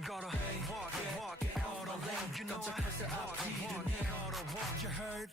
걸어해 walk it 걸어해 you know 벌써 앞뒤는 해 걸어와 you heard.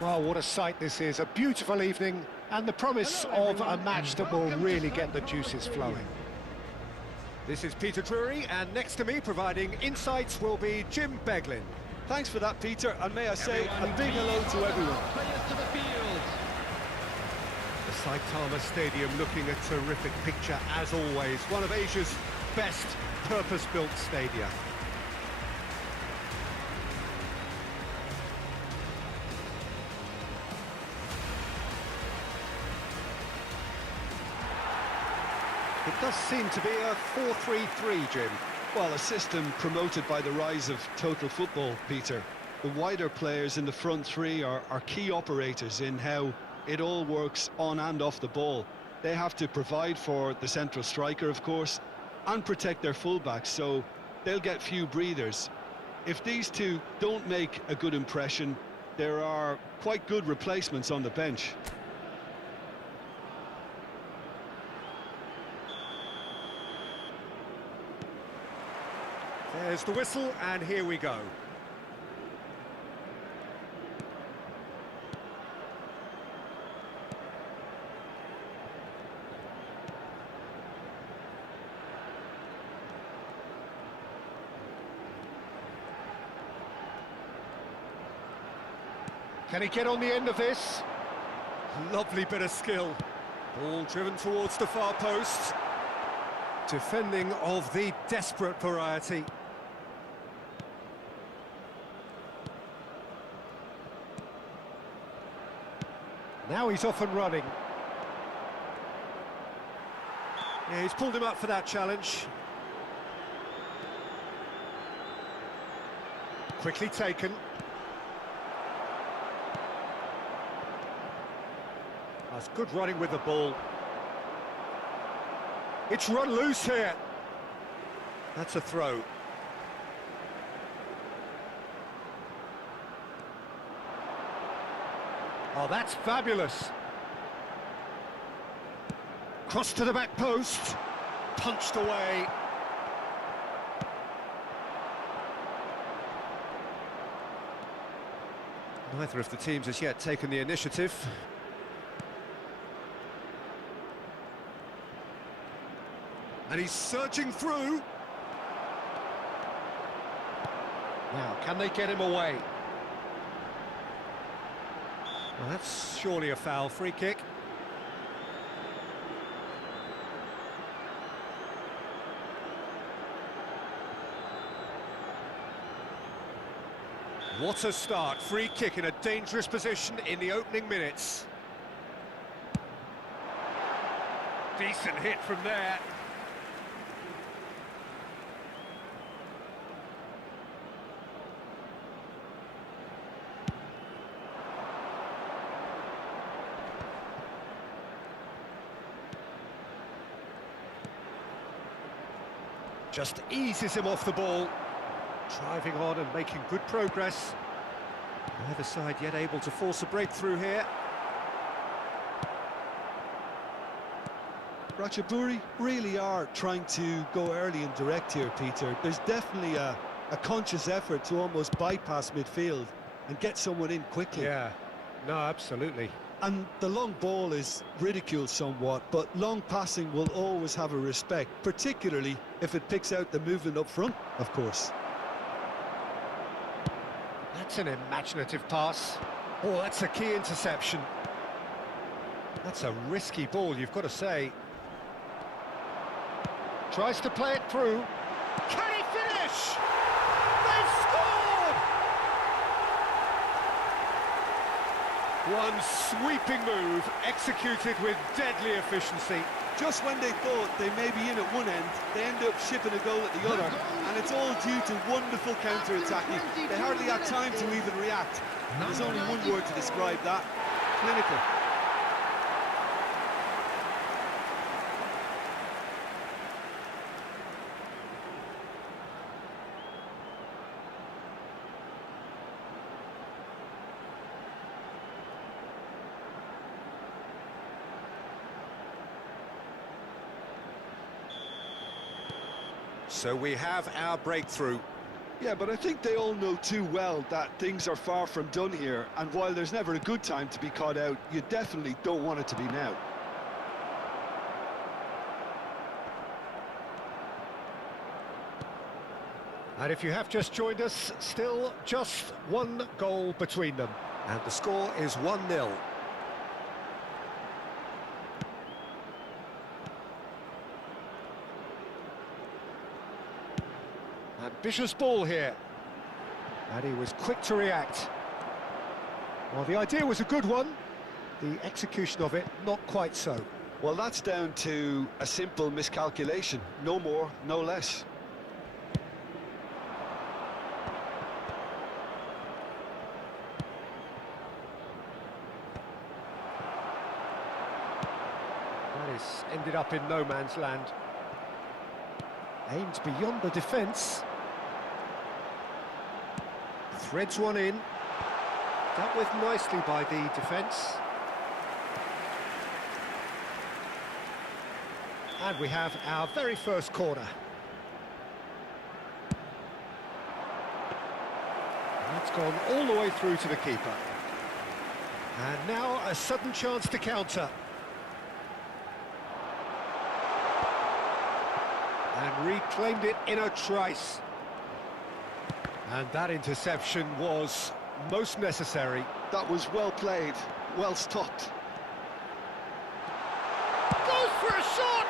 Well, what a sight this is, a beautiful evening and the promise of a match that will really get the juices flowing. This is Peter Drury, and next to me providing insights will be Jim Beglin. Thanks for that, Peter, and may I say a big hello to everyone. Players to the field. The Saitama Stadium looking a terrific picture as always, one of Asia's best purpose-built stadia. It does seem to be a 4-3-3, Jim. Well, a system promoted by the rise of total football, Peter. The wider players in the front three are key operators in how it all works on and off the ball. They have to provide for the central striker, of course, and protect their fullbacks, so they'll get few breathers. If these two don't make a good impression, there are quite good replacements on the bench. There's the whistle, and here we go. Can he get on the end of this? Lovely bit of skill. Ball driven towards the far post. Defending of the desperate variety. Now he's off and running. Yeah, he's pulled him up for that challenge. Quickly taken. That's good running with the ball. It's run loose here. That's a throw. Oh, that's fabulous. Cross to the back post. Punched away. Neither of the teams has yet taken the initiative. And he's surging through. Now, can they get him away? Well, that's surely a foul. Free kick. What a start. Free kick in a dangerous position in the opening minutes. Decent hit from there. Just eases him off the ball. Driving on and making good progress. Neither side yet able to force a breakthrough here. Ratchaburi really are trying to go early and direct here, Peter. There's definitely a conscious effort to almost bypass midfield and get someone in quickly. Yeah, no, absolutely. And the long ball is ridiculed somewhat, but long passing will always have a respect, particularly if it picks out the movement up front, of course. That's an imaginative pass. Oh, that's a key interception. That's a risky ball, you've got to say. Tries to play it through. Can he finish? They've scored! One sweeping move, executed with deadly efficiency. Just when they thought they may be in at one end, they end up shipping a goal at the other, and it's all due to wonderful counter-attacking. They hardly had time to even react. There's only one word to describe that: clinical. So we have our breakthrough. Yeah, but I think they all know too well that things are far from done here, and while there's never a good time to be caught out, you definitely don't want it to be now. And if you have just joined us, still just one goal between them. And the score is 1-0. Ambitious ball here. And he was quick to react. Well, the idea was a good one. The execution of it, not quite so. Well, that's down to a simple miscalculation. No more, no less. That is ended up in no man's land. Aimed beyond the defence. Threads one in. Dealt with nicely by the defence. And we have our very first corner. That's gone all the way through to the keeper. And now a sudden chance to counter. And reclaimed it in a trice. And that interception was most necessary. That was well played, well stopped. Goes for a shot!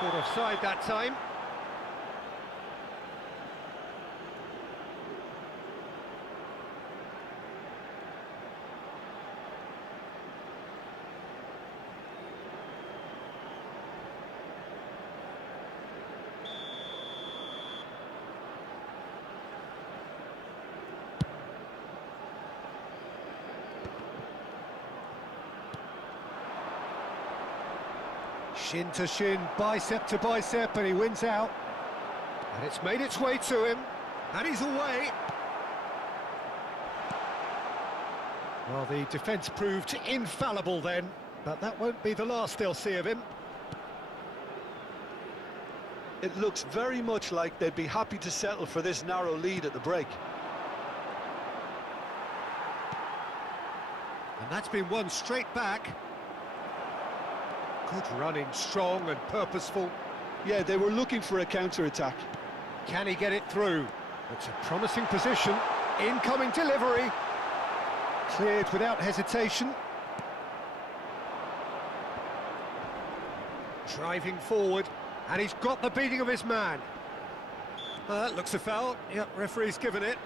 Caught offside that time. Shin to shin, bicep to bicep, and he wins out. And it's made its way to him, and he's away. Well, the defence proved infallible then, but that won't be the last they'll see of him. It looks very much like they'd be happy to settle for this narrow lead at the break. And that's been won straight back. Good running, strong and purposeful. Yeah, they were looking for a counter-attack. Can he get it through? It's a promising position. Incoming delivery. Cleared without hesitation. Driving forward, and he's got the beating of his man. That looks a foul. Yep, referee's given it.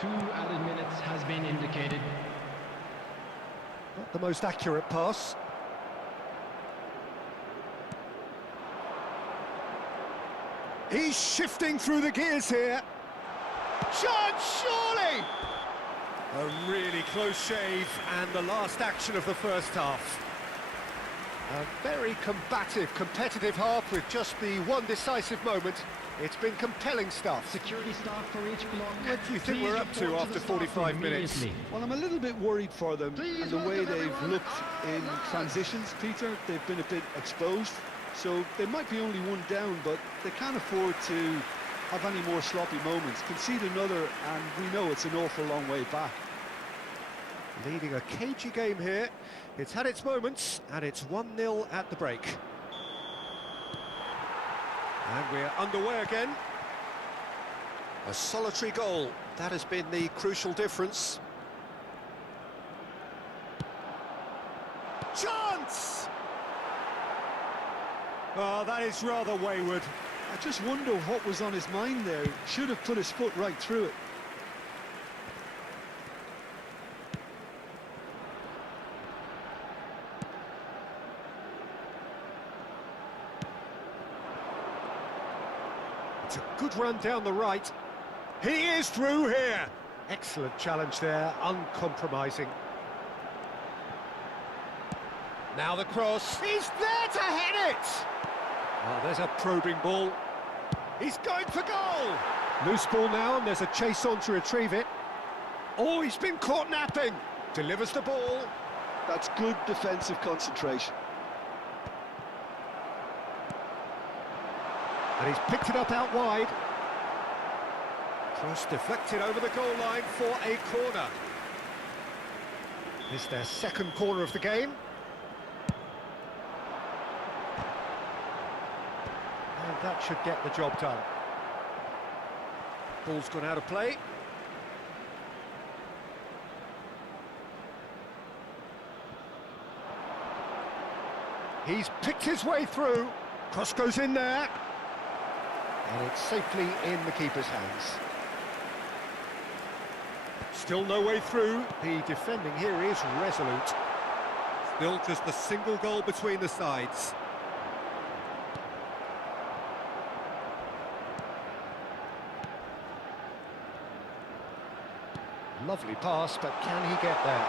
Two added minutes has been indicated. Not the most accurate pass. He's shifting through the gears here. chance, surely! A really close shave, and the last action of the first half. A very combative, competitive half with just the one decisive moment. It's been compelling stuff. Security staff for each block. What do you think Please we're up to report after the staff room 45 minutes? immediately. Well, I'm a little bit worried for them Please and the way welcome they've everyone. looked in transitions, Peter. They've been a bit exposed, so they might be only one down, but they can't afford to have any more sloppy moments. Concede another, and we know it's an awful long way back. Leading a cagey game here. It's had its moments, and it's 1-0 at the break. And we're underway again. A solitary goal, that has been the crucial difference. Chance! Oh, that is rather wayward. I just wonder what was on his mind there. He should have put his foot right through it. It's a good run down the right. He is through here. Excellent challenge there, uncompromising. Now the cross. He's there to hit it! Oh, there's a probing ball. He's going for goal! Loose ball now, and there's a chase on to retrieve it. Oh, he's been caught napping. Delivers the ball. That's good defensive concentration. And he's picked it up out wide. Cross deflected over the goal line for a corner. It's their second corner of the game. And that should get the job done. Ball's gone out of play. He's picked his way through. Cross goes in there. And it's safely in the keeper's hands. Still no way through. The defending here is resolute. Still just a single goal between the sides. Lovely pass, but can he get there?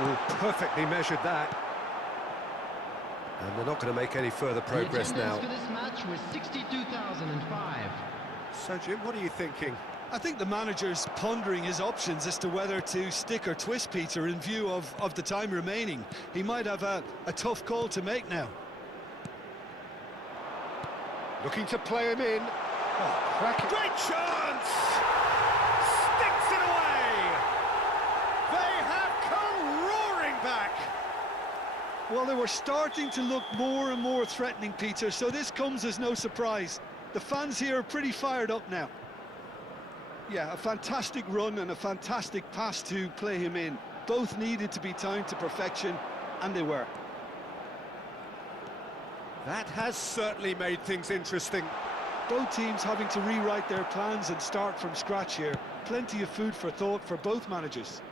Oh, perfectly measured that. And they're not going to make any further progress The now. attendance for this match was 62,005. So, Jim, what are you thinking? I think the manager's pondering his options as to whether to stick or twist Peter in view of the time remaining. He might have a tough call to make now. Looking to play him in. Oh, cracking. Great chance! Sticks it away! They have come roaring back! Well, they were starting to look more and more threatening, Peter, so this comes as no surprise. The fans here are pretty fired up now. Yeah, a fantastic run and a fantastic pass to play him in. Both needed to be timed to perfection, and they were. That has certainly made things interesting. Both teams having to rewrite their plans and start from scratch here. Plenty of food for thought for both managers.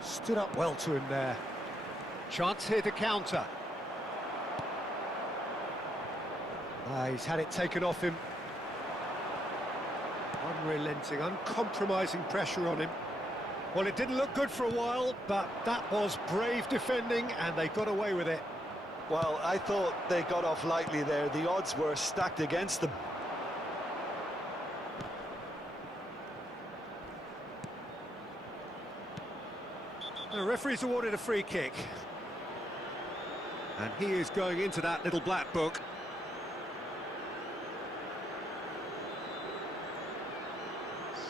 Stood up well to him there. Chance here to counter. He's had it taken off him. Unrelenting, uncompromising pressure on him. Well, it didn't look good for a while, but that was brave defending, and they got away with it. Well, I thought they got off lightly there. The odds were stacked against them. The referee's awarded a free kick. And he is going into that little black book.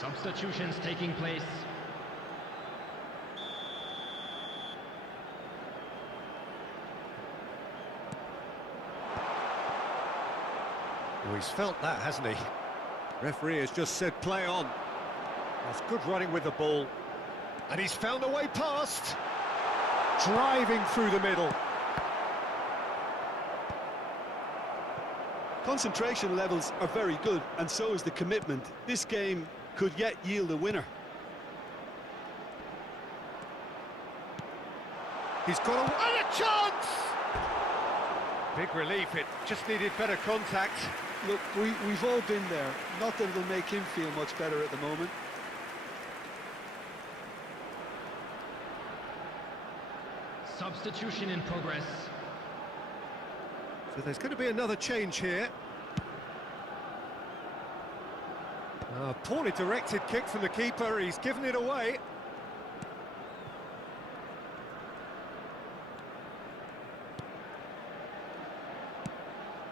Substitutions taking place. Oh, he's felt that, hasn't he? Referee has just said play on. That's good running with the ball. And he's found a way past. Driving through the middle. Concentration levels are very good, and so is the commitment. This game could yet yield a winner. He's got a... And a chance! Big relief, it just needed better contact. Look, we've all been there. Not that it'll make him feel much better at the moment. Substitution in progress. So there's going to be another change here. A poorly directed kick from the keeper, he's given it away.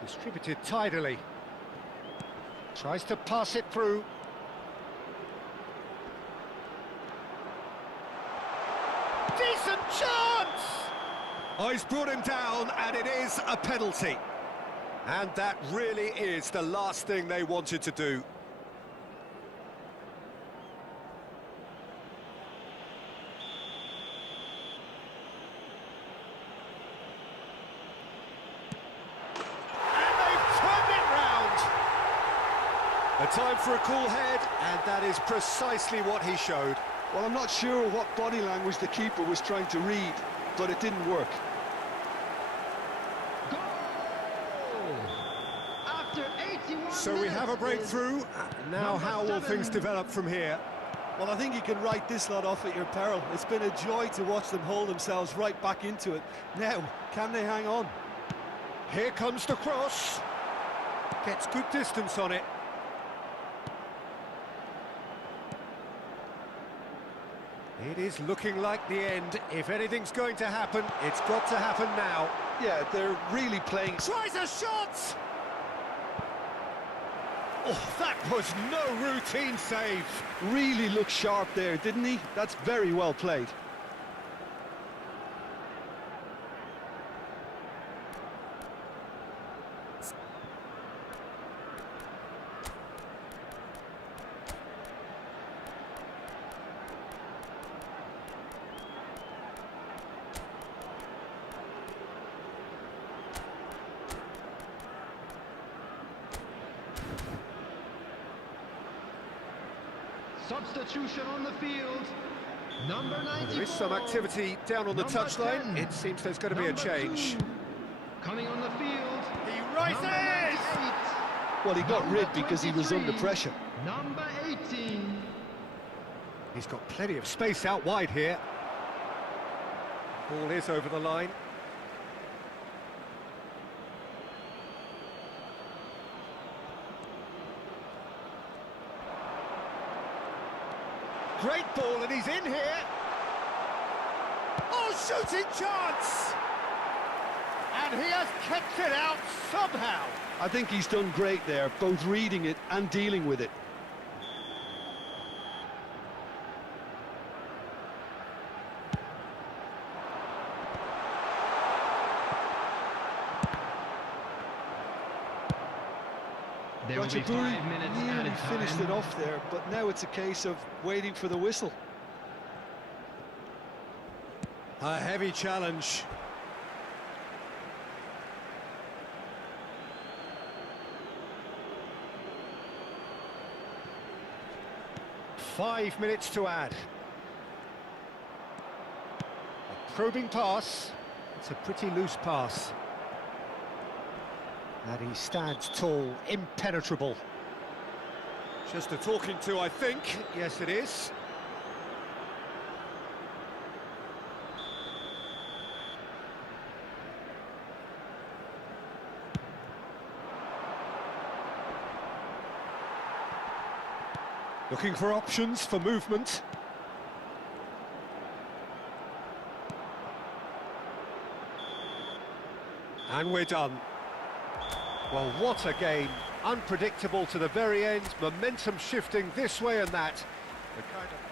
Distributed tidily. Tries to pass it through. Decent chance! Oh, he's brought him down, and it is a penalty. And that really is the last thing they wanted to do. A time for a cool head, and that is precisely what he showed. Well, I'm not sure what body language the keeper was trying to read, but it didn't work. Goal! After 81 So we have a breakthrough. Now how will things develop from here? Well, I think you can write this lot off at your peril. It's been a joy to watch them hold themselves right back into it. Now, can they hang on? Here comes the cross. Gets good distance on it. It is looking like the end. If anything's going to happen, it's got to happen now. Yeah, they're really playing. Tries a shot! Oh, that was no routine save. Really looked sharp there, didn't he? That's very well played. Substitution on the field. Number 94. There is some activity down on the Number touchline. 10. It seems there's going to be a Number change. 2. Coming on the field. He Number 98. Well, he got Number rid because he was under 23. pressure. Number 18. He's got plenty of space out wide here. Ball is over the line. Great ball, and he's in here. Oh, shooting chance! And he has kept it out somehow. I think he's done great there, both reading it and dealing with it. There will be 5 RATCHABURI minutes nearly added finished time. it off there, but now it's a case of waiting for the whistle. A heavy challenge. Five minutes to add. A probing pass. It's a pretty loose pass. And he stands tall, impenetrable. Just a talking to, I think. Yes, it is. Looking for options for movement. And we're done. Well, what a game. Unpredictable to the very end, momentum shifting this way and that. The kind of...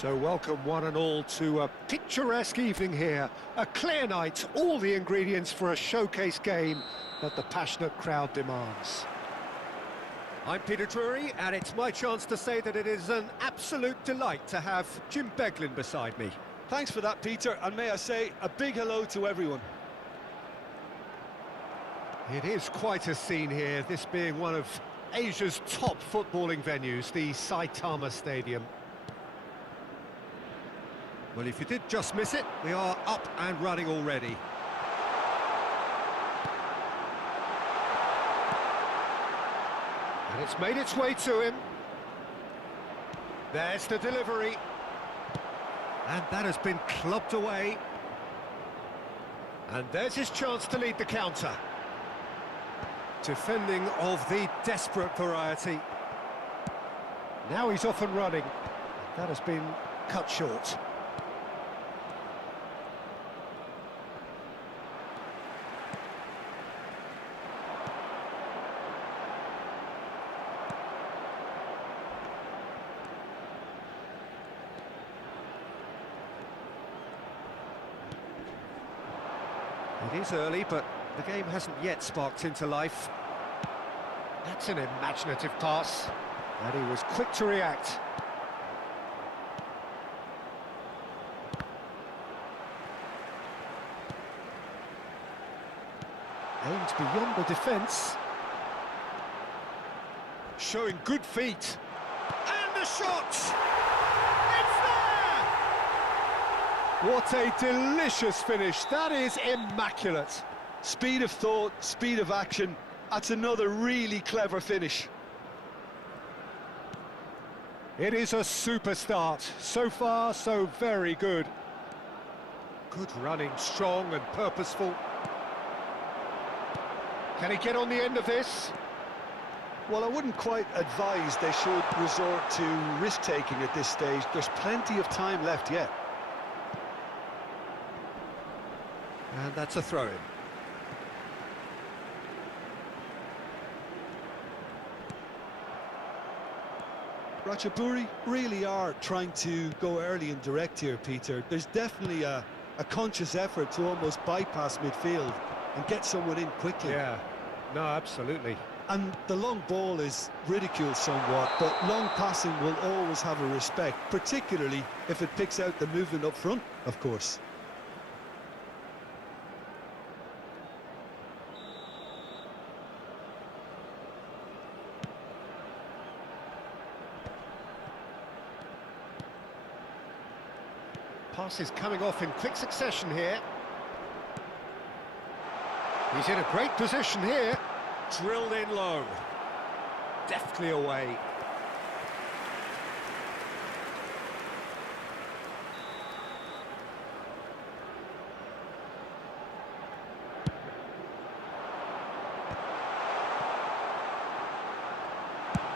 So welcome one and all to a picturesque evening here. A clear night, all the ingredients for a showcase game that the passionate crowd demands. I'm Peter Drury, and it's my chance to say that it is an absolute delight to have Jim Beglin beside me. Thanks for that, Peter, and may I say a big hello to everyone. It is quite a scene here, this being one of Asia's top footballing venues, the Saitama Stadium. Well, if you did just miss it, we are up and running already. And it's made its way to him. There's the delivery. And that has been clubbed away. And there's his chance to lead the counter. Defending of the desperate variety. Now he's off and running. That has been cut short. It is early, but the game hasn't yet sparked into life. That's an imaginative pass, and he was quick to react. Aimed beyond the defence. Showing good feet. And the shot! It's there! What a delicious finish. That is immaculate. Speed of thought, speed of action. That's another really clever finish. It is a super start. So far, so very good. Good running, strong and purposeful. Can he get on the end of this? Well, I wouldn't quite advise they should resort to risk-taking at this stage. There's plenty of time left yet. And that's a throw-in. Ratchaburi really are trying to go early and direct here, Peter. There's definitely a conscious effort to almost bypass midfield and get someone in quickly. Yeah, no, absolutely. And the long ball is ridiculed somewhat, but long passing will always have a respect, particularly if it picks out the movement up front, of course. Pass is coming off in quick succession here. He's in a great position here. Drilled in low. Deftly away.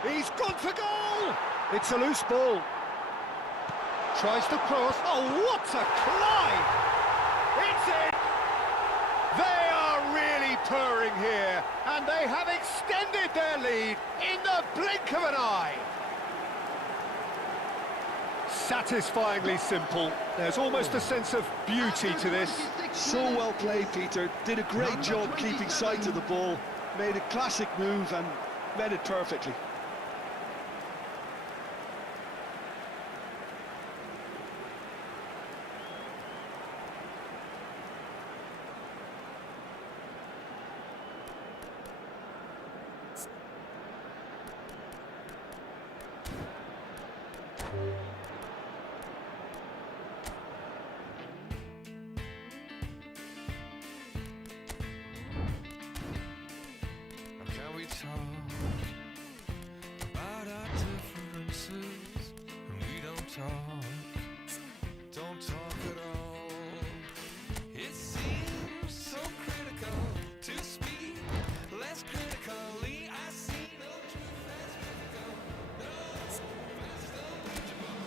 He's gone for goal! It's a loose ball. Tries to cross. Oh, what a climb! It's in! They are really purring here, and they have extended their lead in the blink of an eye. Satisfyingly simple. There's almost a sense of beauty to this. So well played, Peter. Did a great job keeping sight of the ball. Made a classic move and read it perfectly. Can we talk about our differences? And we don't talk at all. It seems so critical to speak less critically. I see no truth as mythical. No, that's unreachable.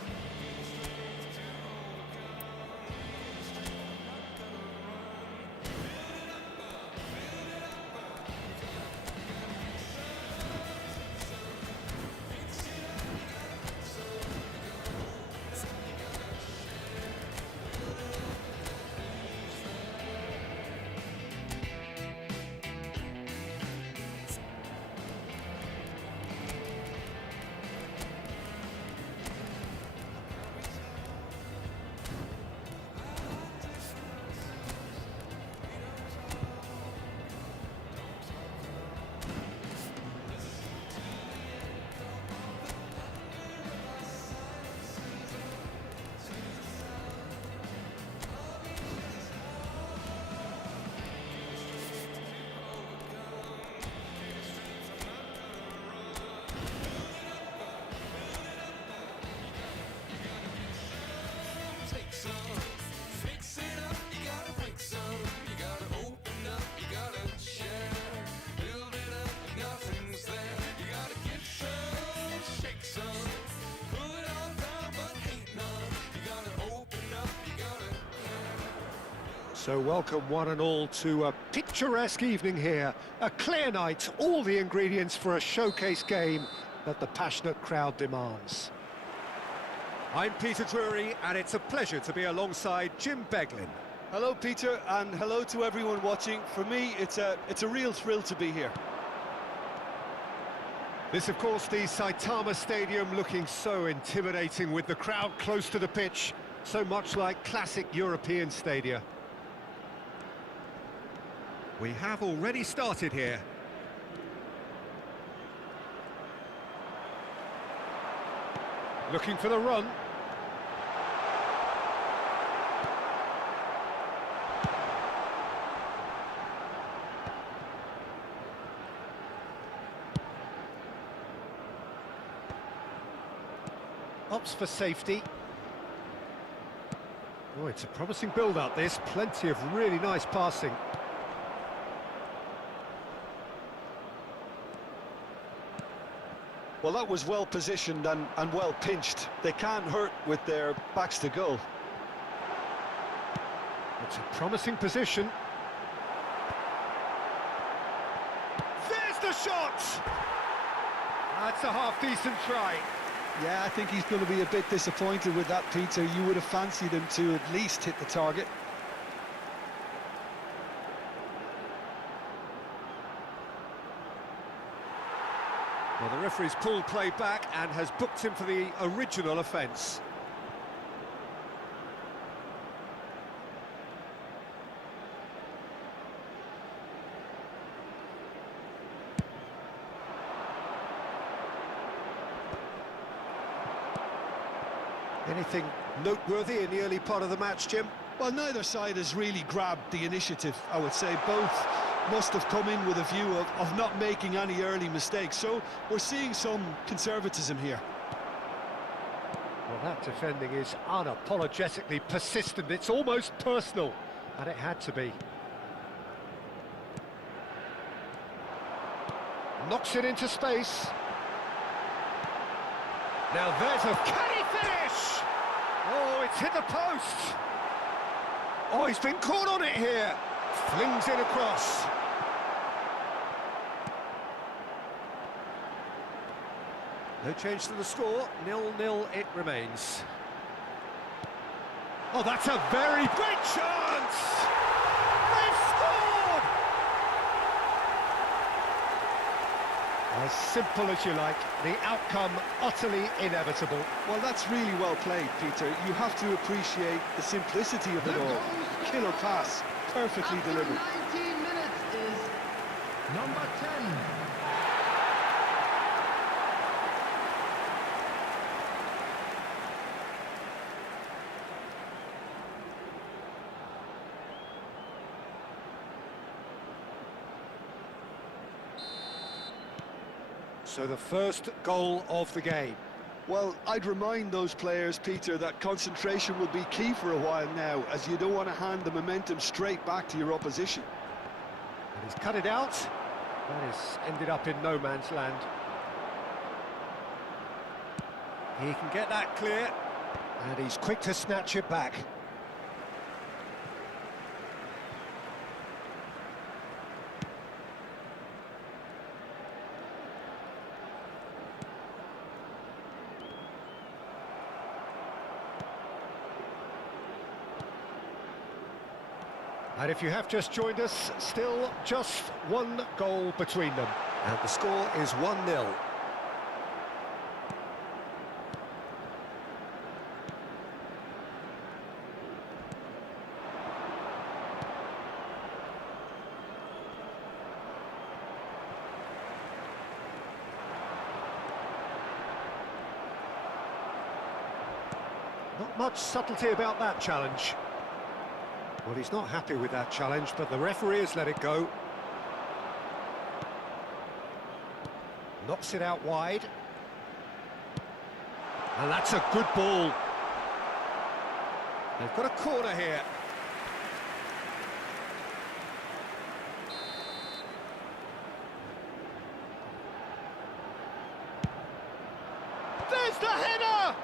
So welcome one and all to a picturesque evening here. A clear night, all the ingredients for a showcase game that the passionate crowd demands. I'm Peter Drury, and it's a pleasure to be alongside Jim Beglin. Hello, Peter, and hello to everyone watching. For me, it's a real thrill to be here. This, of course, the Saitama Stadium, looking so intimidating with the crowd close to the pitch, so much like classic European stadia. We have already started here. Looking for the run. Opts for safety. Oh, it's a promising build-up, this. Plenty of really nice passing. Well, that was well positioned and well pinched. They can't hurt with their backs to goal. It's a promising position. There's the shot! That's a half-decent try. Yeah, I think he's going to be a bit disappointed with that, Peter. You would have fancied him to at least hit the target. Well, the referee's pulled play back and has booked him for the original offence. Anything noteworthy in the early part of the match, Jim? Well, neither side has really grabbed the initiative, I would say. Both must have come in with a view of not making any early mistakes. So we're seeing some conservatism here. Well, that defending is unapologetically persistent. It's almost personal, and it had to be. Knocks it into space. Now there's a... Can he finish? Oh, it's hit the post. Oh, he's been caught on it here. Flings it across. No change to the score. 0-0 it remains. Oh, that's a very great chance! They've scored! As simple as you like, the outcome utterly inevitable. Well, that's really well played, Peter. You have to appreciate the simplicity of it all. Killer pass, perfectly delivered. 19 minutes is number 10. So the first goal of the game. Well, I'd remind those players, Peter, that concentration will be key for a while now, as you don't want to hand the momentum straight back to your opposition. And he's cut it out. That has ended up in no man's land. He can get that clear, and he's quick to snatch it back. And if you have just joined us, still just one goal between them. And the score is 1-0. Not much subtlety about that challenge. Well, he's not happy with that challenge, but the referee has let it go. Knocks it out wide. And that's a good ball. They've got a corner here. There's the header!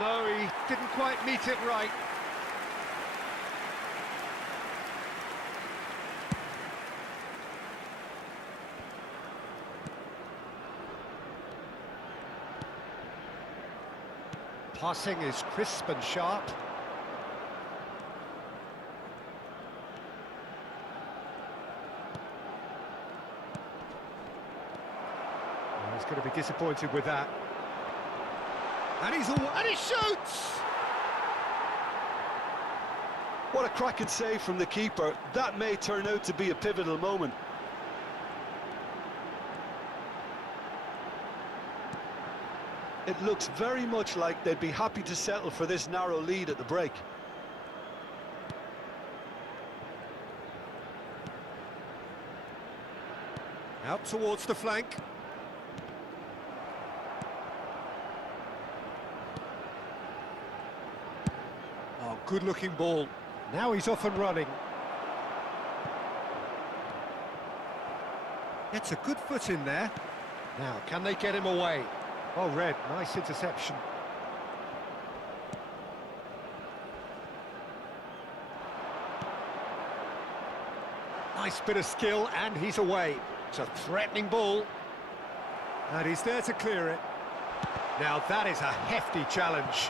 No, he didn't quite meet it right. Passing is crisp and sharp. Well, he's going to be disappointed with that. And he shoots! What a cracking save from the keeper. That may turn out to be a pivotal moment. It looks very much like they'd be happy to settle for this narrow lead at the break. Out towards the flank. Oh, good-looking ball. Now he's off and running. Gets a good foot in there. Now, can they get him away? Oh, Red, nice interception. Nice bit of skill, and he's away. It's a threatening ball. And he's there to clear it. Now, that is a hefty challenge.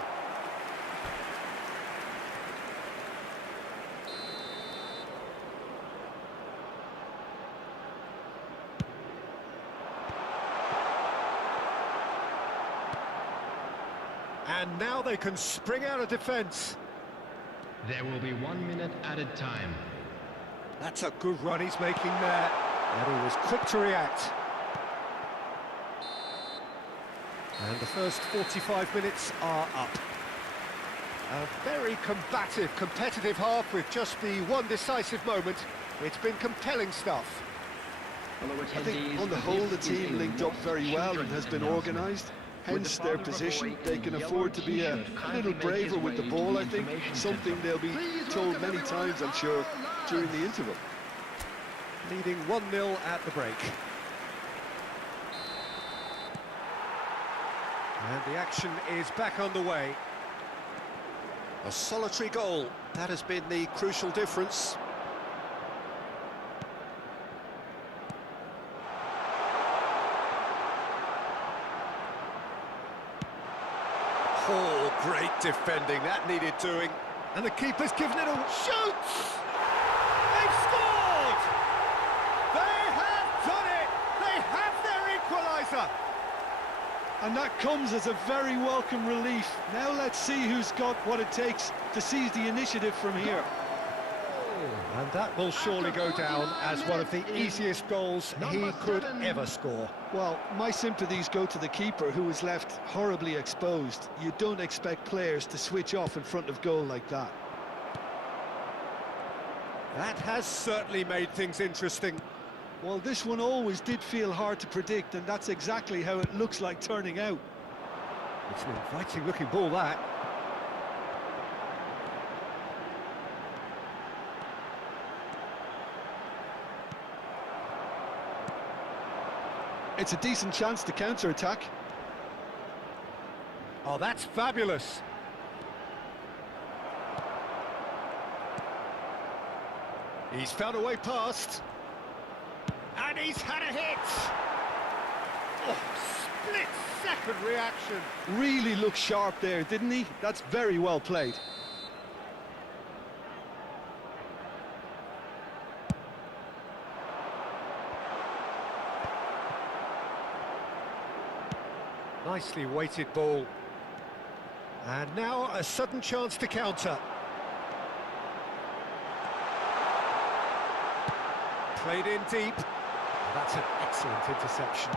And now they can spring out of defence. There will be 1 minute added time. That's a good run he's making there. And he was quick to react. And the first 45 minutes are up. A very combative, competitive half with just the one decisive moment. It's been compelling stuff. I think on the whole the team linked up very well and has been organised. Hence their position. They can afford to be a little braver with the ball, I think. Something they'll be told many times, I'm sure, during the interval. Leading 1-0 at the break. And the action is back underway. A solitary goal. That has been the crucial difference. Oh, great defending. That needed doing. And the keeper's given it a... Shoots! They've scored! They have done it! They have their equaliser! And that comes as a very welcome relief. Now let's see who's got what it takes to seize the initiative from here. And that will surely go down as one of the easiest goals he could ever score. Well, my sympathies go to the keeper, who was left horribly exposed. You don't expect players to switch off in front of goal like that. That has certainly made things interesting. Well, this one always did feel hard to predict, and that's exactly how it looks like turning out. It's an inviting-looking ball, that. It's a decent chance to counter-attack. Oh, that's fabulous. He's found a way past. And he's had a hit. Oh, split-second reaction. Really looked sharp there, didn't he? That's very well played. Nicely weighted ball. And now a sudden chance to counter. Played in deep. That's an excellent interception.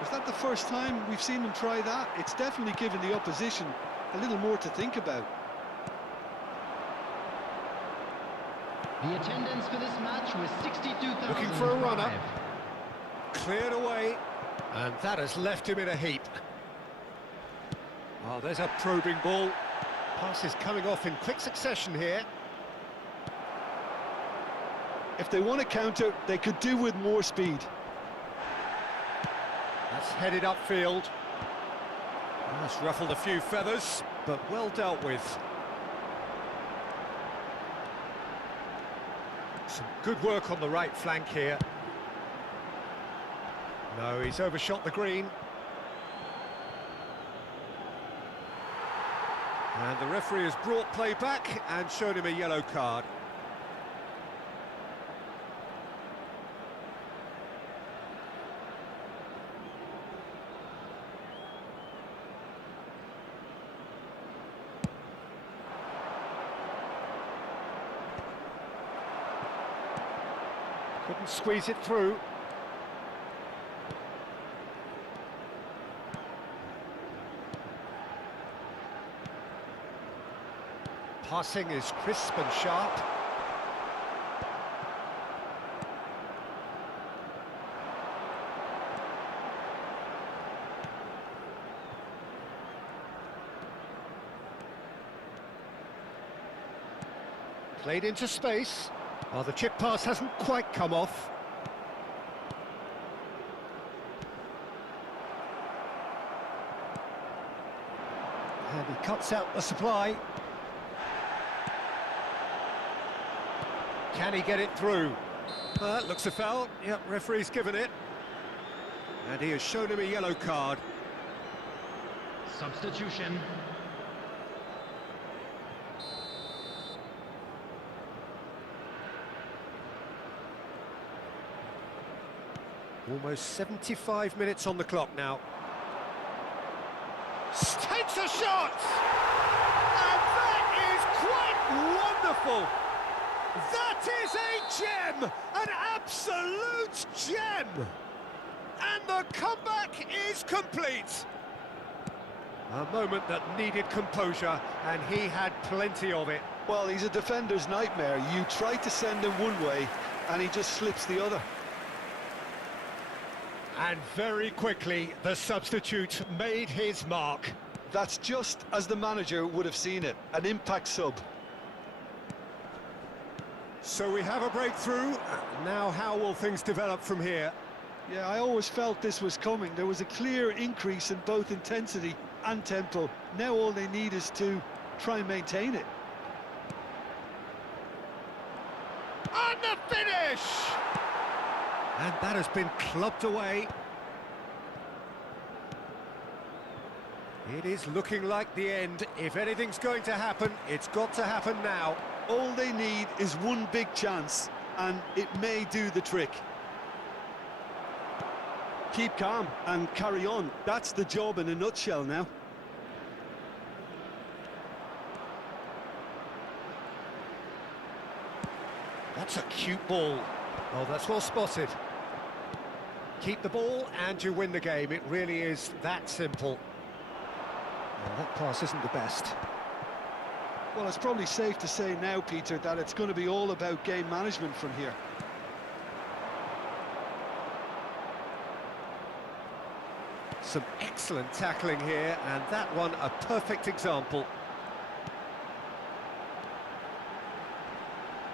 Was that the first time we've seen him try that? It's definitely given the opposition a little more to think about. The attendance for this match was 62,000. Looking for a runner. Cleared away. And that has left him in a heap. Oh, there's a probing ball. Passes coming off in quick succession here. If they want to counter, they could do with more speed. That's headed upfield. That's ruffled a few feathers, but well dealt with. Some good work on the right flank here. No, he's overshot the green. And the referee has brought play back and shown him a yellow card. Couldn't squeeze it through. Passing is crisp and sharp. Played into space. Oh, the chip pass hasn't quite come off. And he cuts out the supply. Can he get it through? Looks a foul. Yep, referee's given it. And he has shown him a yellow card. Substitution. Almost 75 minutes on the clock now. Takes a shot! And that is quite wonderful! That is a gem! An absolute gem! And the comeback is complete! A moment that needed composure, and he had plenty of it. Well, he's a defender's nightmare. You try to send him one way, and he just slips the other. And very quickly, the substitute made his mark. That's just as the manager would have seen it, an impact sub. So we have a breakthrough. Now how will things develop from here? Yeah, I always felt this was coming. There was a clear increase in both intensity and tempo. Now all they need is to try and maintain it. And the finish! And that has been clubbed away. It is looking like the end. If anything's going to happen, it's got to happen now. All they need is one big chance, and it may do the trick. Keep calm and carry on. That's the job in a nutshell now. That's a cute ball. Oh, that's well spotted. Keep the ball and you win the game. It really is that simple. Well, that pass isn't the best. Well, it's probably safe to say now, Peter, that it's going to be all about game management from here. Some excellent tackling here, and that one a perfect example.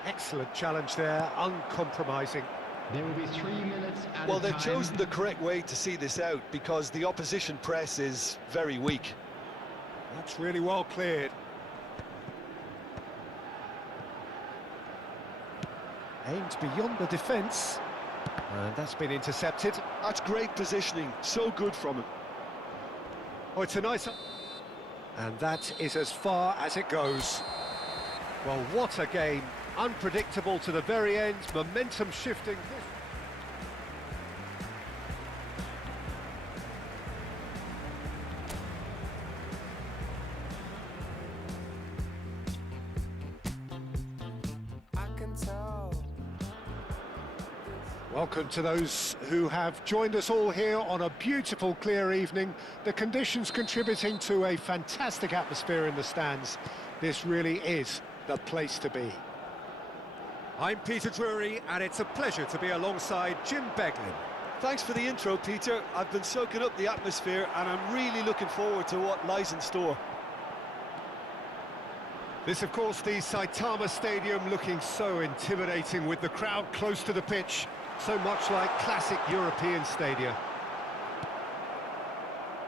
Excellent challenge there, uncompromising. There will be 3 minutes at Well, a they've time. chosen the correct way to see this out because the opposition press is very weak. That's really well cleared. Aimed beyond the defence. And that's been intercepted. That's great positioning, so good from him. Oh, it's a nice... And that is as far as it goes. Well, what a game. Unpredictable to the very end, momentum shifting. I can tell. Welcome to those who have joined us all here on a beautiful, clear evening. The conditions contributing to a fantastic atmosphere in the stands. This really is the place to be. I'm Peter Drury, and it's a pleasure to be alongside Jim Beglin. Thanks for the intro, Peter. I've been soaking up the atmosphere and I'm really looking forward to what lies in store. This, of course, the Saitama Stadium looking so intimidating with the crowd close to the pitch. So much like classic European stadia.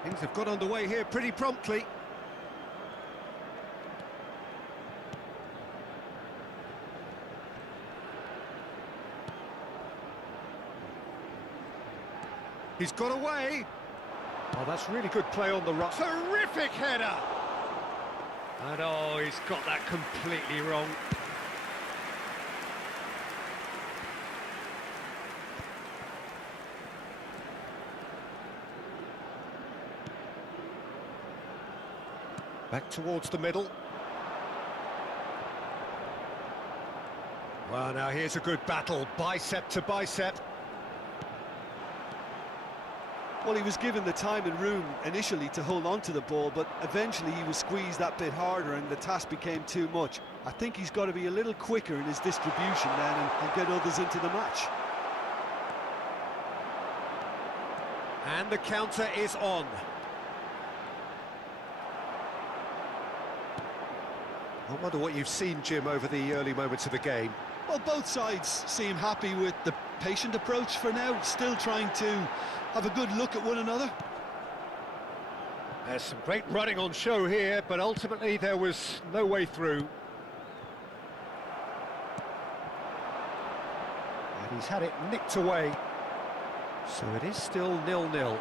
Things have got underway here pretty promptly. He's got away. Oh, that's really good play on the right. Terrific header. And oh, he's got that completely wrong. Back towards the middle. Well, now here's a good battle, bicep to bicep. Well, he was given the time and room initially to hold on to the ball, but eventually he was squeezed that bit harder and the task became too much. I think he's got to be a little quicker in his distribution then and get others into the match. And the counter is on. I wonder what you've seen, Jim, over the early moments of the game. Well, both sides seem happy with the patient approach for now, still trying to have a good look at one another. There's some great running on show here, but ultimately there was no way through. And he's had it nicked away. So it is still 0-0.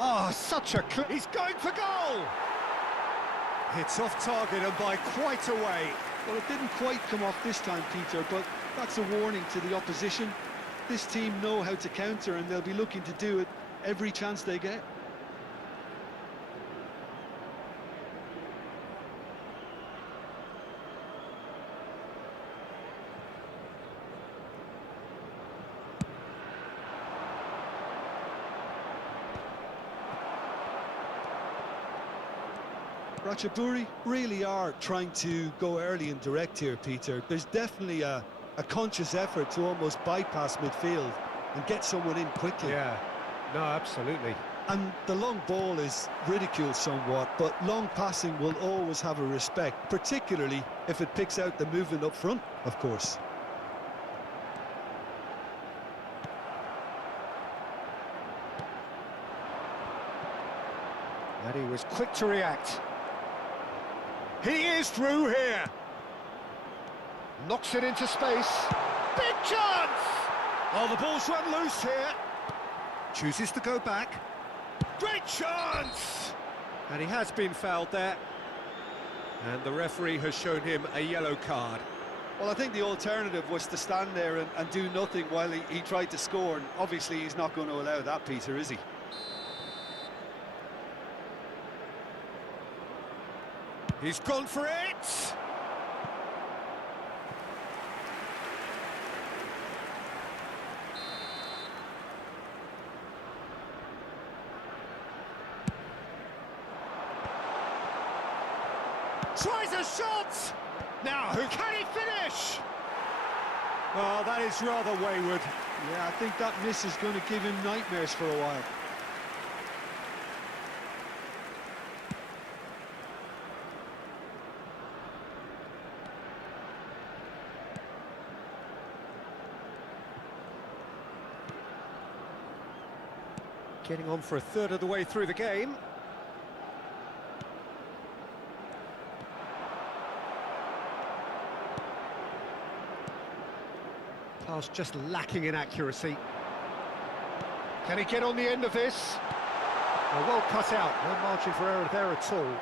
Oh, such a... He's going for goal! It's off target and by quite a way. Well, it didn't quite come off this time, Peter, but that's a warning to the opposition. This team know how to counter and they'll be looking to do it every chance they get. Ratchaburi really are trying to go early and direct here, Peter. There's definitely a conscious effort to almost bypass midfield and get someone in quickly. Yeah, no, absolutely. And the long ball is ridiculed somewhat, but long passing will always have a respect, particularly if it picks out the movement up front, of course. And he was quick to react. He is through here. Knocks it into space. Big chance! Oh, the ball's run loose here. Chooses to go back. Great chance! And he has been fouled there. And the referee has shown him a yellow card. Well, I think the alternative was to stand there and do nothing while he tried to score. And obviously he's not going to allow that, Peter, is he? He's gone for it! Tries a shot! Now, who can he finish? Well, that is rather wayward. Yeah, I think that miss is going to give him nightmares for a while. Getting on for a third of the way through the game. Pass just lacking in accuracy. Can he get on the end of this? Well cut out, no margin for error there at all.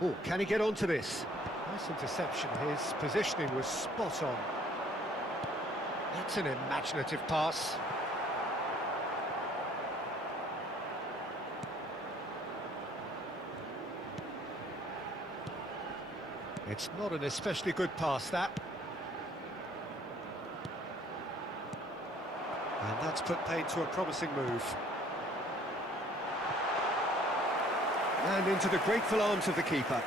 Oh, can he get onto this? Nice interception, his positioning was spot on. That's an imaginative pass. It's not an especially good pass, that. And that's put paid to a promising move. And into the grateful arms of the keeper.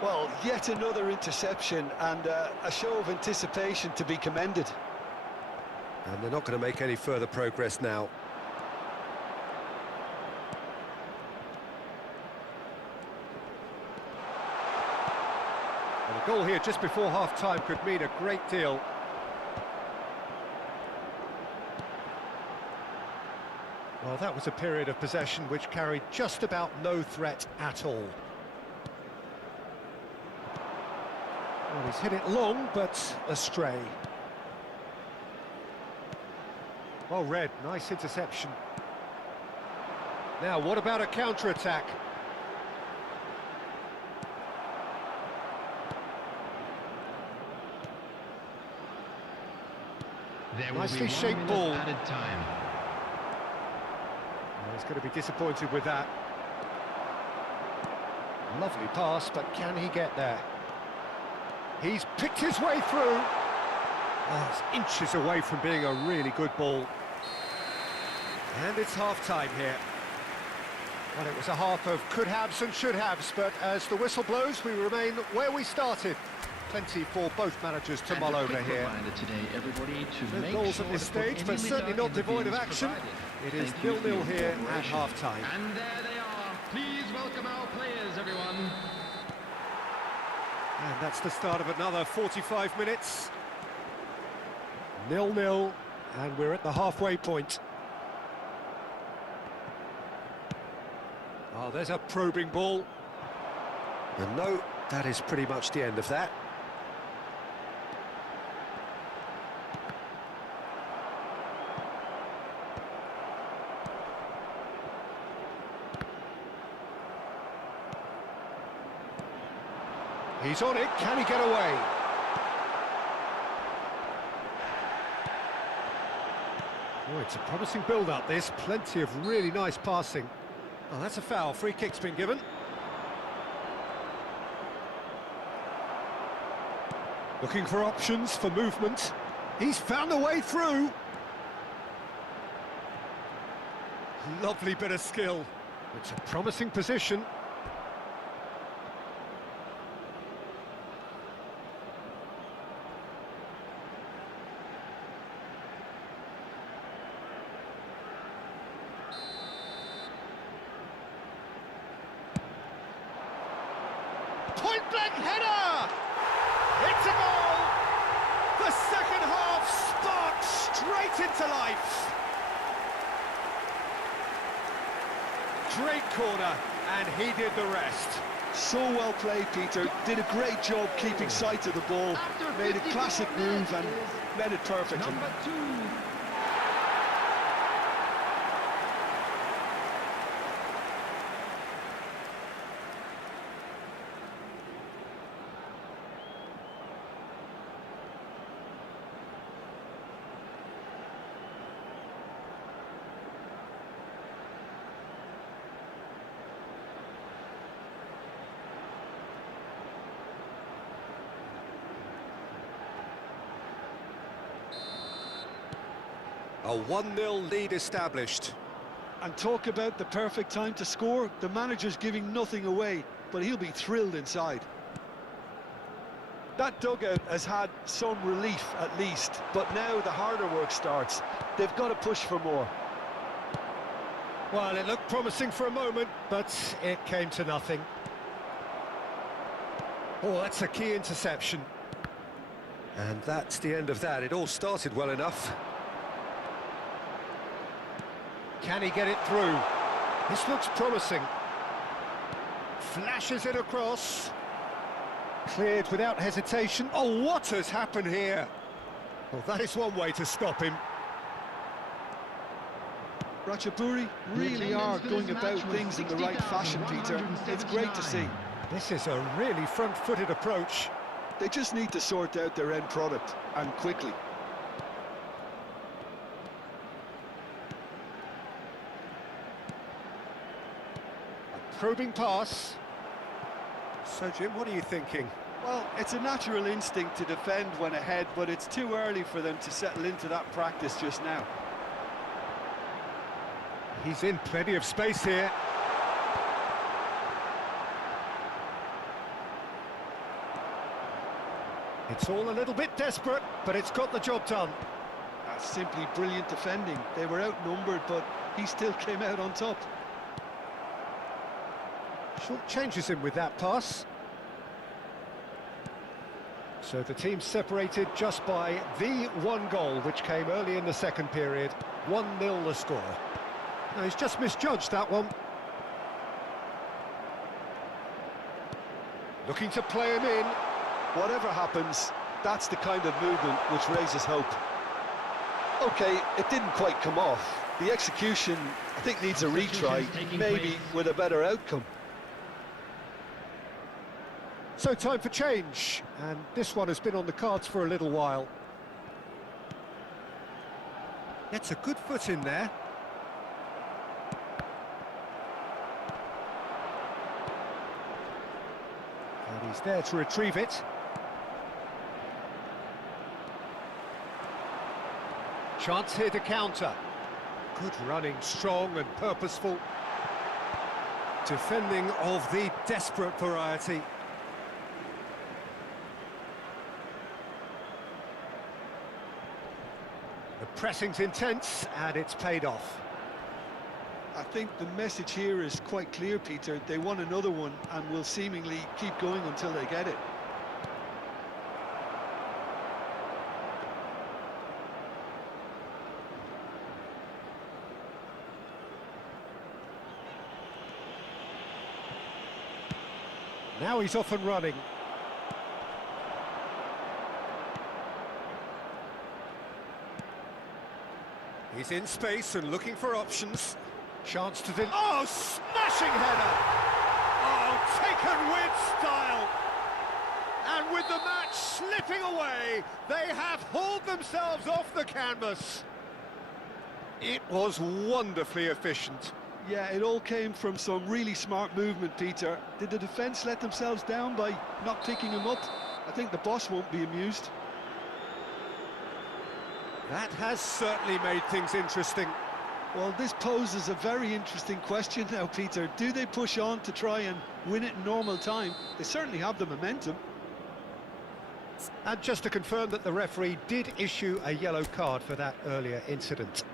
Well, yet another interception and a show of anticipation to be commended. And they're not going to make any further progress now. And a goal here just before half-time could mean a great deal. Well, that was a period of possession which carried just about no threat at all. Well, he's hit it long, but astray. Well read, nice interception. Now, what about a counter-attack? Nicely shaped ball. Added time. Well, he's going to be disappointed with that. Lovely pass, but can he get there? He's picked his way through. Oh, it's inches away from being a really good ball. And it's half-time here. Well, it was a half of could-haves and should-haves, but as the whistle blows, we remain where we started. Plenty for both managers to mull over here. Today, everybody, to No make goals sure at this that stage, but any certainly leader not in the devoid of field is action. provided. It is Thank you for 0-0 your here at cooperation. half-time. And there they are. Please welcome our players, everyone. And that's the start of another 45 minutes. 0-0, and we're at the halfway point. Oh, there's a probing ball. And no, that is pretty much the end of that. He's on it, can he get away? Oh, it's a promising build-up, this. Plenty of really nice passing. Oh, that's a foul. Free kick's been given. Looking for options for movement. He's found a way through. Lovely bit of skill. It's a promising position. Point-blank header! It's a goal! The second half sparked straight into life. Great corner, and he did the rest. So well played, Peter. Did a great job keeping sight of the ball. Made a classic move and made it perfectly. Number 2. A 1-0 lead established. And talk about the perfect time to score. The manager's giving nothing away, but he'll be thrilled inside. That dugout has had some relief at least, but now the harder work starts. They've got to push for more. Well, it looked promising for a moment, but it came to nothing. Oh, that's a key interception. And that's the end of that. It all started well enough. Can he get it through? This looks promising. Flashes it across. Cleared without hesitation. Oh, what has happened here? Well, that is one way to stop him. RATCHABURI really are going about things in the right fashion, Peter. It's great to see. This is a really front-footed approach. They just need to sort out their end product, and quickly. Probing pass. So, Jim, what are you thinking? Well, it's a natural instinct to defend when ahead, but it's too early for them to settle into that practice just now. He's in plenty of space here. It's all a little bit desperate, but it's got the job done. That's simply brilliant defending. They were outnumbered, but he still came out on top. Short changes him with that pass. So the team separated just by the one goal, which came early in the second period. 1-0 the score. No, he's just misjudged that one. Looking to play him in. Whatever happens, that's the kind of movement which raises hope. Okay, it didn't quite come off. The execution, I think, needs a retry, maybe with a better outcome. So time for change, and this one has been on the cards for a little while. Gets a good foot in there. And he's there to retrieve it. Chance here to counter. Good running, strong and purposeful. Defending of the desperate variety. The pressing's intense, and it's paid off. I think the message here is quite clear, Peter. They want another one and will seemingly keep going until they get it. Now he's off and running. He's in space and looking for options. Chance to oh, smashing header! Oh, taken with style! And with the match slipping away, they have hauled themselves off the canvas. It was wonderfully efficient. Yeah, it all came from some really smart movement, Peter. Did the defence let themselves down by not picking him up? I think the boss won't be amused. That has certainly made things interesting. Well, this poses a very interesting question now, Peter. Do they push on to try and win it in normal time? They certainly have the momentum. And just to confirm that the referee did issue a yellow card for that earlier incident.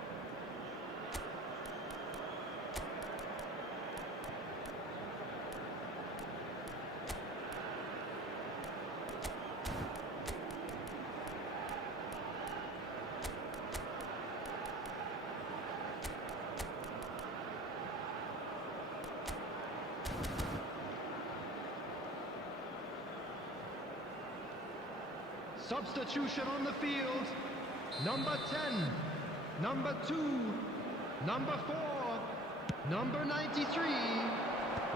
Substitution on the field. Number 10, number 2, number 4, number 93,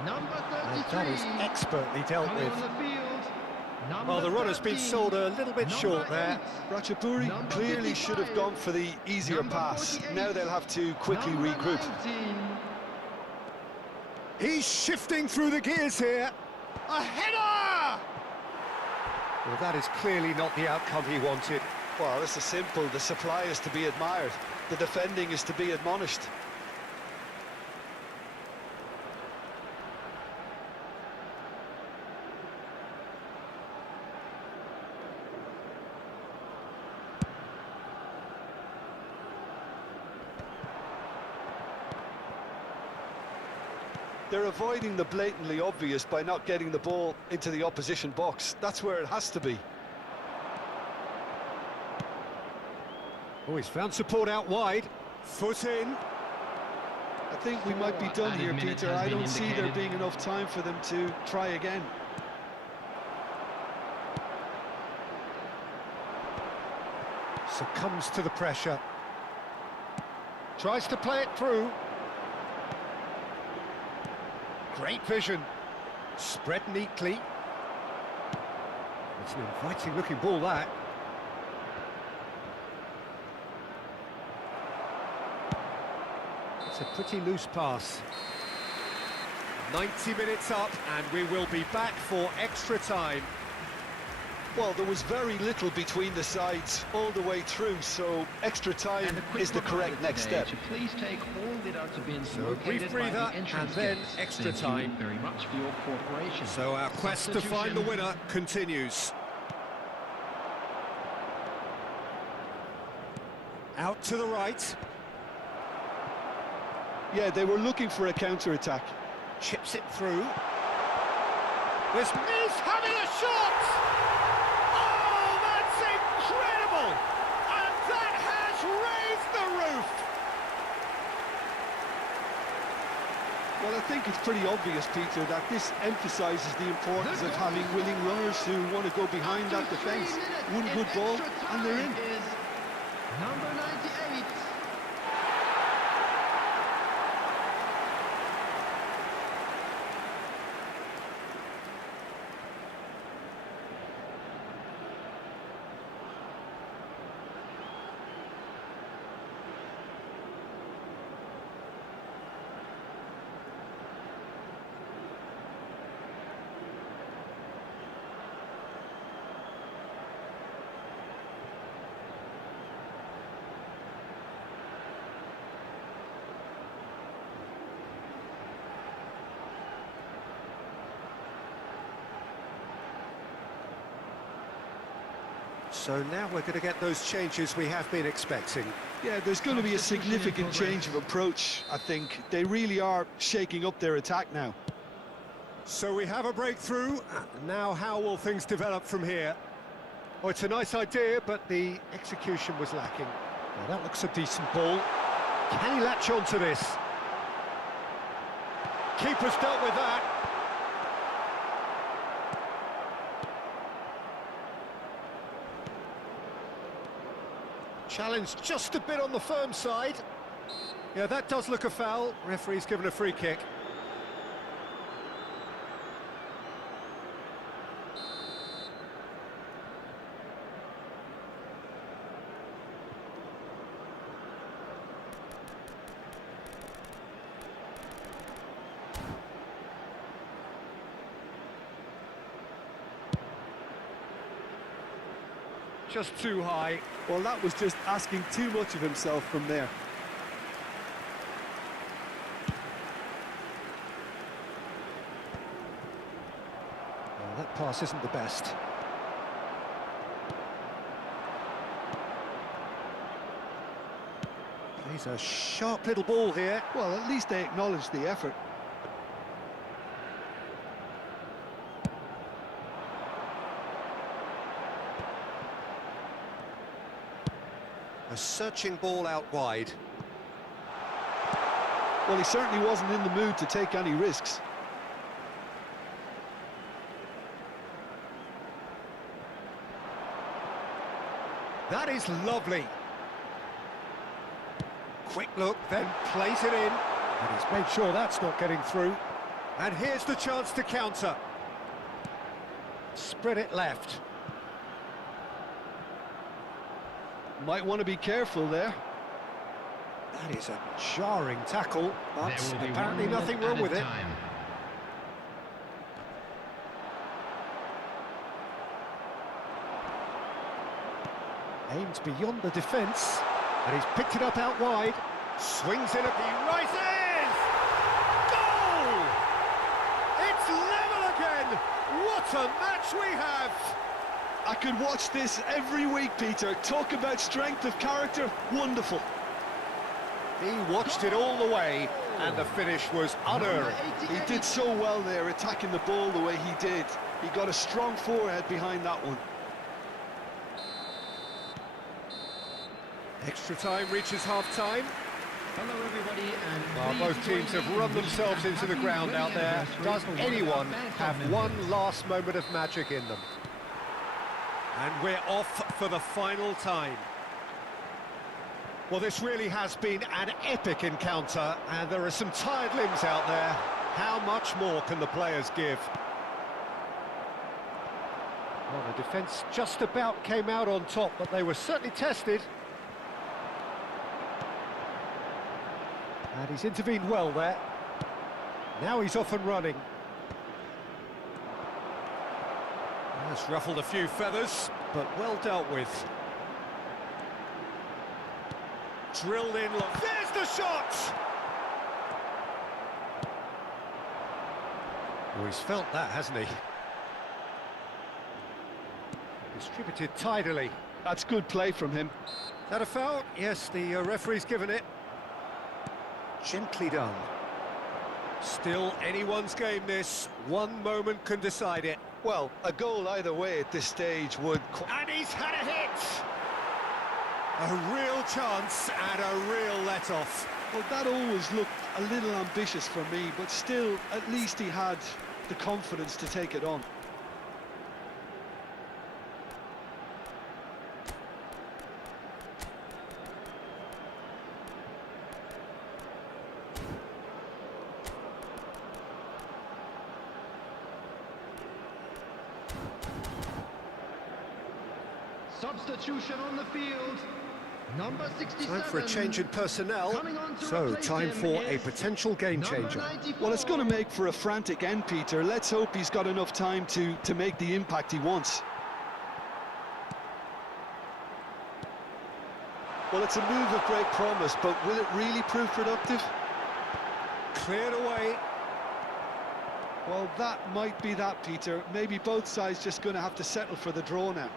number 33. And that is expertly dealt Coming with. on the field, Well, the runner's been 13, sold a little bit short there. Ratchaburi Number clearly should have 55, gone for the easier number pass. 48, Now they'll have to quickly number regroup. 19. He's shifting through the gears here. A header! Well, that is clearly not the outcome he wanted. Well, this is simple. The supply is to be admired. The defending is to be admonished. They're avoiding the blatantly obvious by not getting the ball into the opposition box. That's where it has to be. Oh, he's found support out wide. Foot in. I think we might be done here, Peter. I don't see there being enough time for them to try again. Succumbs to the pressure. Tries to play it through. Great vision. Spread neatly. It's an inviting looking ball, that. It's a pretty loose pass. 90 minutes up and we will be back for extra time. Well, there was very little between the sides all the way through, so extra time is the correct next step. Please take all the outer bins So a brief located by breather the entrance and then gates. extra Thank time. you very much for your cooperation. So our quest to find the winner continues. Out to the right. Yeah, they were looking for a counter-attack. Chips it through. There's Miz having a shot! Oh, that's incredible! And that has raised the roof! Well, I think it's pretty obvious, Peter, that this emphasises the importance of having willing runners who want to go behind that defence. One good ball, and they're in. Number 98. So now we're going to get those changes we have been expecting. Yeah, there's going to be a significant change of approach, I think. They really are shaking up their attack now. So we have a breakthrough. Now how will things develop from here? Oh, it's a nice idea, but the execution was lacking. Well, that looks a decent ball. Can he latch on to this? Keeper's dealt with that. Challenge just a bit on the firm side. Yeah, that does look a foul. Referee's given a free kick. Just too high. Well, that was just asking too much of himself from there. Well, that pass isn't the best. Plays a sharp little ball here. Well, at least they acknowledged the effort. A searching ball out wide. Well, he certainly wasn't in the mood to take any risks. That is lovely. Quick look, then plays it in. And he's made sure that's not getting through. And here's the chance to counter. Spread it left. Might want to be careful there. That is a jarring tackle, but apparently nothing wrong with it. Aims beyond the defence, and he's picked it up out wide. Swings in, he rises! Goal! It's level again! What a match we have! I could watch this every week, Peter. Talk about strength of character. Wonderful. He watched it all the way, and the finish was unerring. He did so well there, attacking the ball the way he did. He got a strong forehead behind that one. Extra time reaches half-time. Hello, everybody, and Well, both teams have run themselves into the ground out there. Does anyone have one last moment of magic in them? And we're off for the final time. Well, this really has been an epic encounter, and there are some tired limbs out there. How much more can the players give? Well, the defence just about came out on top, but they were certainly tested. And he's intervened well there. Now he's off and running. That's ruffled a few feathers, but well dealt with. Drilled in, look, there's the shot! Oh, he's felt that, hasn't he? Distributed tidily. That's good play from him. Is that a foul? Yes, the referee's given it. Gently done. Still anyone's game, this. One moment can decide it. Well, a goal either way at this stage would... And he's had a hit! A real chance and a real let-off. Well, that always looked a little ambitious for me, but still, at least he had the confidence to take it on. Substitution on the field. Number 67. Time for a change in personnel, so time for a potential game changer. Well, it's going to make for a frantic end, Peter. Let's hope he's got enough time to make the impact he wants. Well, it's a move of great promise, but will it really prove productive? Cleared away. Well, that might be that, Peter. Maybe both sides just going to have to settle for the draw now.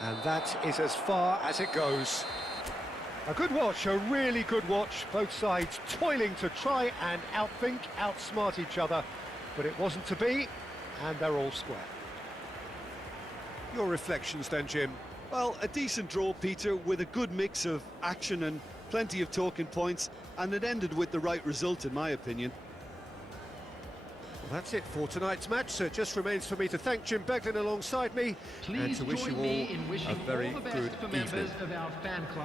And that is as far as it goes. A good watch, a really good watch. Both sides toiling to try and outthink, outsmart each other. But it wasn't to be, and they're all square. Your reflections then, Jim? Well, a decent draw, Peter, with a good mix of action and plenty of talking points, and it ended with the right result, in my opinion. Well, that's it for tonight's match, so it just remains for me to thank Jim Beglin alongside me and Please to wish join you me all in wishing a very all the best good for evening. members of our fan club.